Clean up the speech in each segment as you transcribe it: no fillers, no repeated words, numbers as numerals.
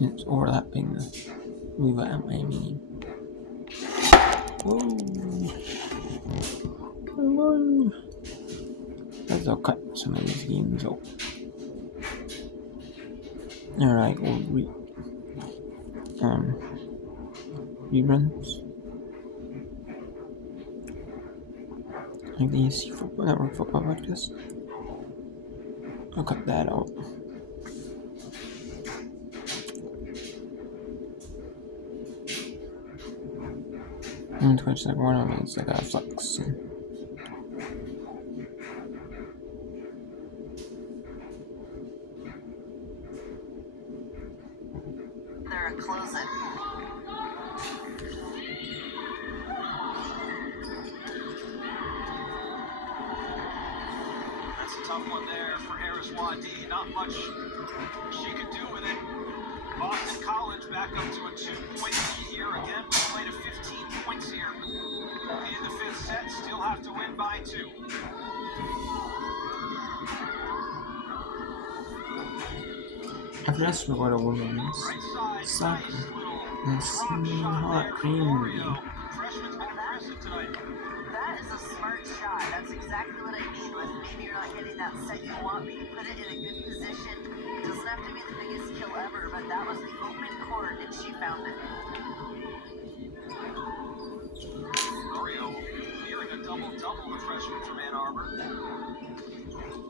It's overlapping the move at my mean. Whoa! Whoa! Let's all cut some of these games out. They're like old reruns. Like the EC football network football practice. I'll cut that out. And Twitch like one of them is like a flux. They're closing. That's a tough one there for Harris Wadi. Not much she could do with it. Boston College back up to a 2-point lead here. Again, we played a 15 points here. In the fifth set, still have to win by 2. After this, we're going to women's soccer. It's hot creamy. That is a smart shot. That's exactly what I mean with maybe you're not getting that set you want, but you put it in a good position. It doesn't have to be the biggest kill ever, but that was the open court and she found it. Mario nearing a double-double, the freshman from Ann Arbor.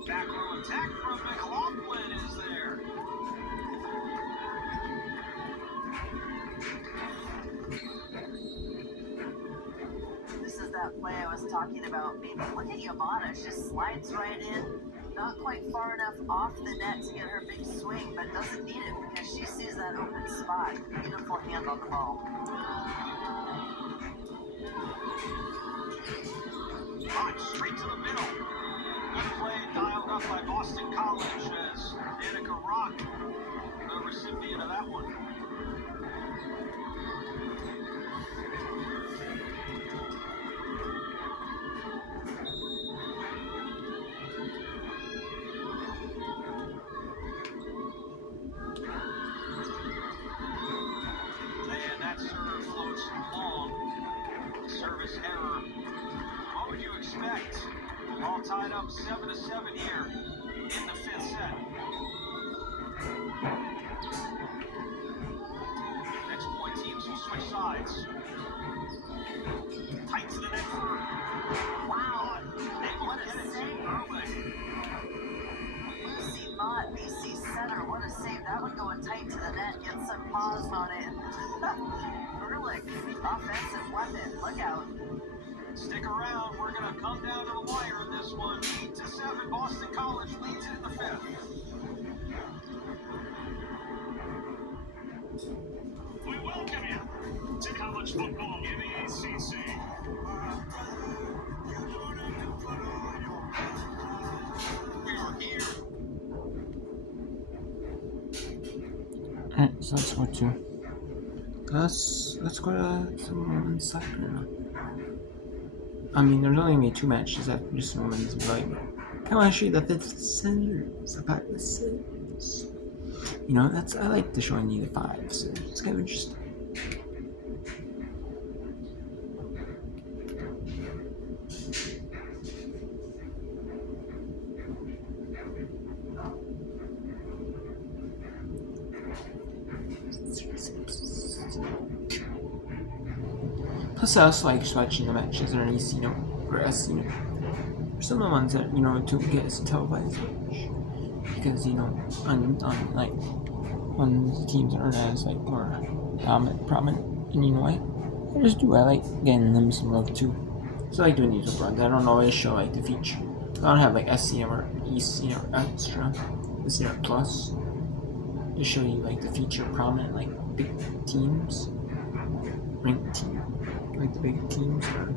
Back row attack from McLaughlin is there. This is that play I was talking about. Maybe look at Yamada. She slides right in. Not quite far enough off the net to get her big swing, but doesn't need it because she sees that open spot. Beautiful hand on the ball. Hot, straight to the middle. Good play dialed up by Boston College as Danica Rock, the recipient of that one. And that serve floats long. Service error. What would you expect? All tied up 7-7 here in the fifth set. Next point teams will switch sides. Tight to the net for wow. What a save early. Lucy Mott, BC center. What a save. That one going tight to the net. Get some pause on it. Ehrlich, offensive weapon. Look out. Stick around. We're going to come down to the wire in this one. 8-7. Boston College leads it in the fifth. We welcome you to college football in the ACC. We are here. Alright, so let's go to some women's soccer now. I mean, there's only going to be 2 matches after just women's volleyball. I want to show you the fifth centers about the six. You know, I like to showing you the 5, so it's kind of interesting. Plus, I also like watching the matches underneath, you know, for us, you know, for some of the ones that, you know, to get us televised watch. Because, you know, on like, when the teams aren't as, like, more prominent, and you know, I like getting them some love too. So I like doing these runs. I don't always show, like, the feature. I don't have, like, SCM or EC or Extra, SCM Plus, to show you, like, the feature prominent, like, big teams, ranked teams. Like the big teams, or,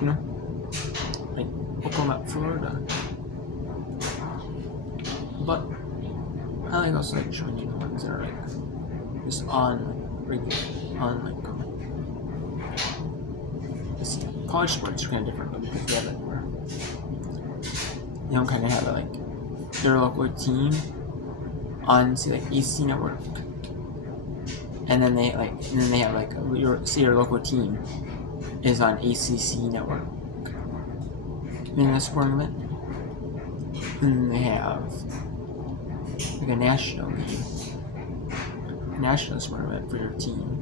you know, like Oklahoma, Florida. But I also like showing you the ones that are like just on college sports are kind of different because they have like where you don't kind of have like their local team on say like EC Network and then they have like your local team is on ACC network in a sporting event, and then they have like a national sporting event for your team.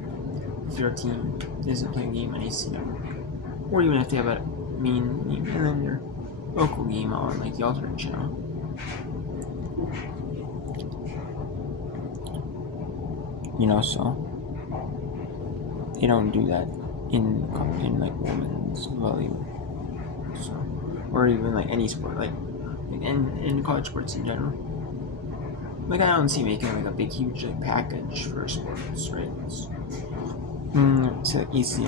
If your team isn't playing a game on ACC network, or even if they have a main game and then your local game on like the alternate channel. So they don't do that in like women's volleyball, so, or even like any sport, like in college sports in general. Like I don't see making like a big huge like package for sports, right? So AC,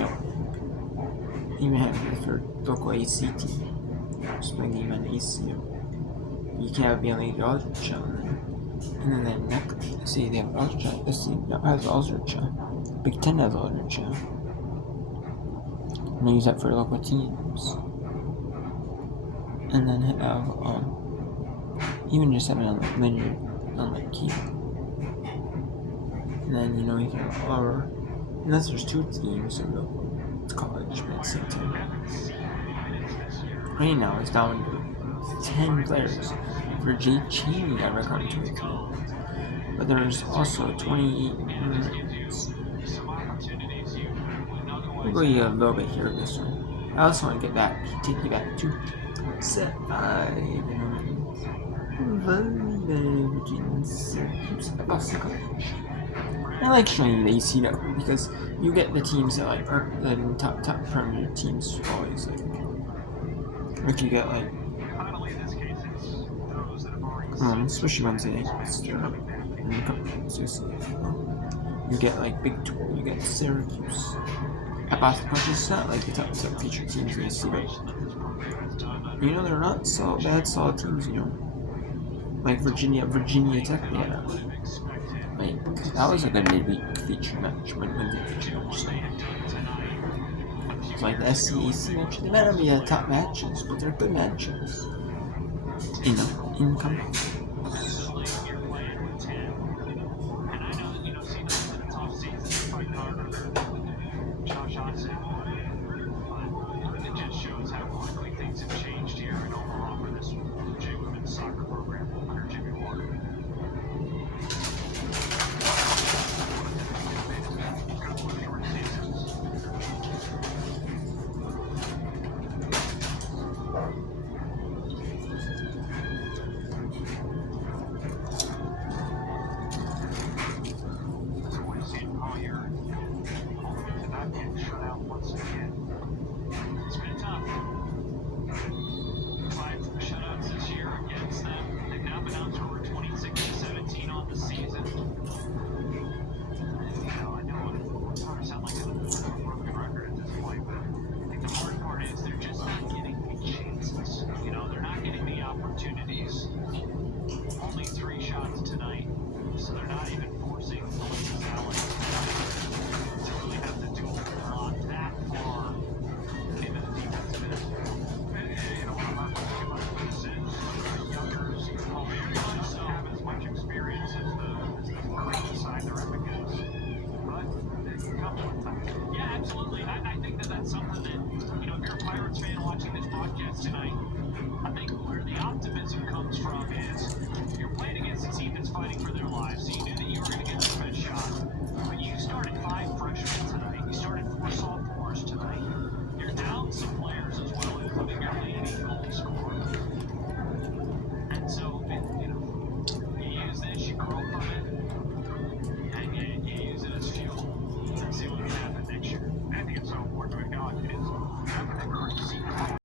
even if your local AC team is playing game on AC, you can have be on the alternate channel. And then that next, see they have an alternate channel. This team has an alternate channel. Big Ten has an alternate channel. And they use that for local teams. And then have even just having on like linear on like key. And then you can unless there's two teams in the college, but at the same time. Right now it's down to 10 players. For Jay Cheney got recorded 23. But there's also 28 minutes. We'll go a little bit here with this one. I also want to take you back to set 5. I like showing the AC network because you get the teams that like are the top premier teams always like you get like especially Wednesday nights. You get like Big 12, you get Syracuse. At basketball, it's not like the top featured teams in the AC, right? They're not so bad solid teams, Like Virginia Tech, they had like that was a good midweek feature match when they feature match. It's like the SCAC match. They might not be the top matches, but they're good matches. In conference. Something that, if you're a Pirates fan watching this broadcast tonight, I think where the optimism